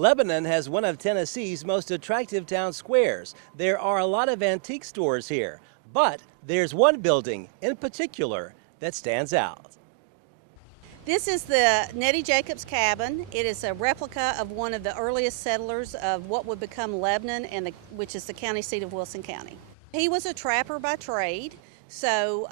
Lebanon has one of Tennessee's most attractive town squares. There are a lot of antique stores here, but there's one building in particular that stands out. This is the Nettie Jacobs Cabin. It is a replica of one of the earliest settlers of what would become Lebanon, which is the county seat of Wilson County. He was a trapper by trade, so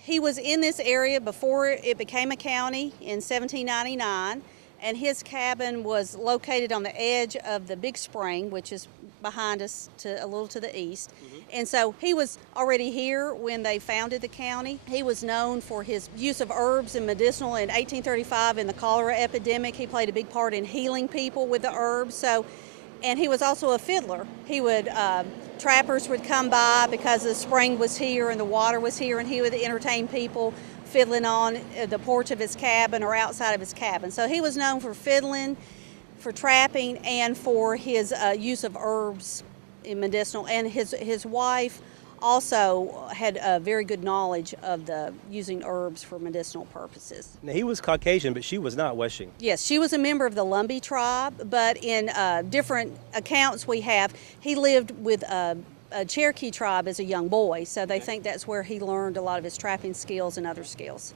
he was in this area before it became a county in 1799, and his cabin was located on the edge of the Big Spring, which is behind us a little to the east. And so he was already here when they founded the county. He was known for his use of herbs and medicinal. In 1835, in the cholera epidemic, he played a big part in healing people with the herbs. And he was also a fiddler. Trappers would come by because the spring was here and the water was here, and he would entertain people fiddling on the porch of his cabin or outside of his cabin. So he was known for fiddling, for trapping, and for his use of herbs in medicinal. And his wife also had a very good knowledge of using herbs for medicinal purposes. Now, he was Caucasian, but she was not, was she? Yes, she was a member of the Lumbee tribe, but in different accounts we have, he lived with a Cherokee tribe as a young boy, so they think that's where he learned a lot of his trapping skills and other skills.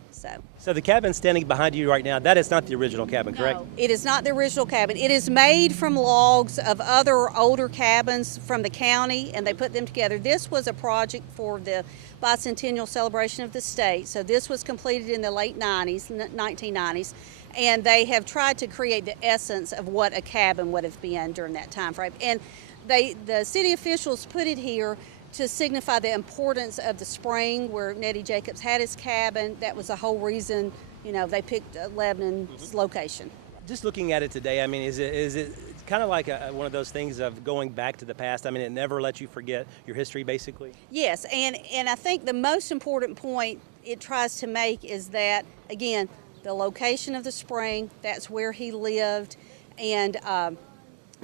So the cabin standing behind you right now, that is not the original cabin, correct? No, it is not the original cabin. It is made from logs of other older cabins from the county, and they put them together. This was a project for the bicentennial celebration of the state, so this was completed in the late 1990s, and they have tried to create the essence of what a cabin would have been during that time frame. And the city officials put it here to signify the importance of the spring where Nettie Jacobs had his cabin. That was the whole reason, they picked Lebanon's location. Just looking at it today, I mean, is it kind of like one of those things of going back to the past? I mean, it never lets you forget your history, basically? Yes, and I think the most important point it tries to make is that, again, the location of the spring, that's where he lived, and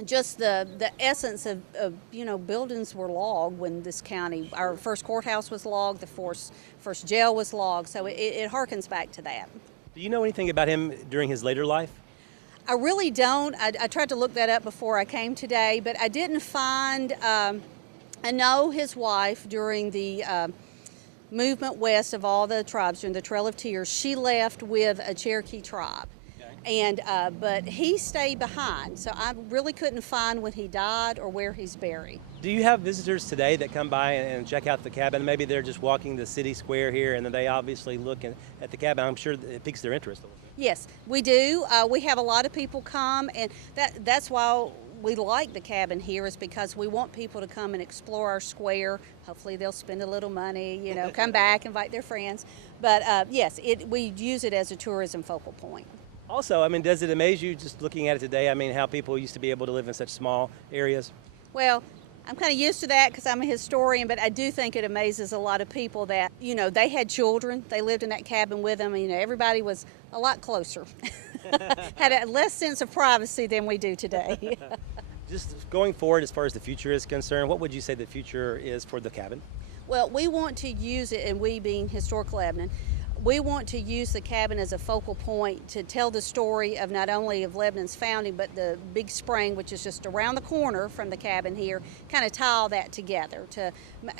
just the essence of buildings were logged when this county, our first courthouse was logged, the first jail was logged, so it harkens back to that. Do you know anything about him during his later life? I really don't. I tried to look that up before I came today, but I didn't find, I know his wife during the movement west of all the tribes during the Trail of Tears, she left with a Cherokee tribe. And but he stayed behind, so I really couldn't find when he died or where he's buried. Do you have visitors today that come by and check out the cabin? Maybe they're just walking the city square here, and then they obviously look at the cabin. I'm sure it piques their interest a little bit. Yes, we do. We have a lot of people come, and that's why we like the cabin here, is because we want people to come and explore our square. Hopefully they'll spend a little money, come back, invite their friends. But yes, we use it as a tourism focal point. Also, I mean, does it amaze you just looking at it today? I mean, how people used to be able to live in such small areas? Well, I'm kind of used to that because I'm a historian, but I do think it amazes a lot of people that, they had children, they lived in that cabin with them, and, everybody was a lot closer. Had a less sense of privacy than we do today. Just going forward, as far as the future is concerned, what would you say the future is for the cabin? Well, we want to use it, and we being Historic Lebanon, we want to use the cabin as a focal point to tell the story of not only of Lebanon's founding, but the Big Spring, which is just around the corner from the cabin here, kind of tie all that together to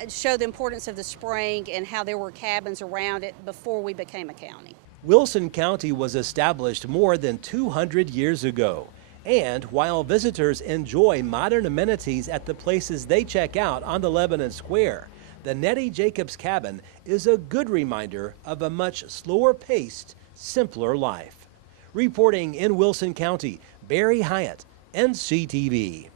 show the importance of the spring and how there were cabins around it before we became a county. Wilson County was established more than 200 years ago. And while visitors enjoy modern amenities at the places they check out on the Lebanon Square, the Nettie Jacobs Cabin is a good reminder of a much slower-paced, simpler life. Reporting in Wilson County, Barry Hyatt, NCTV.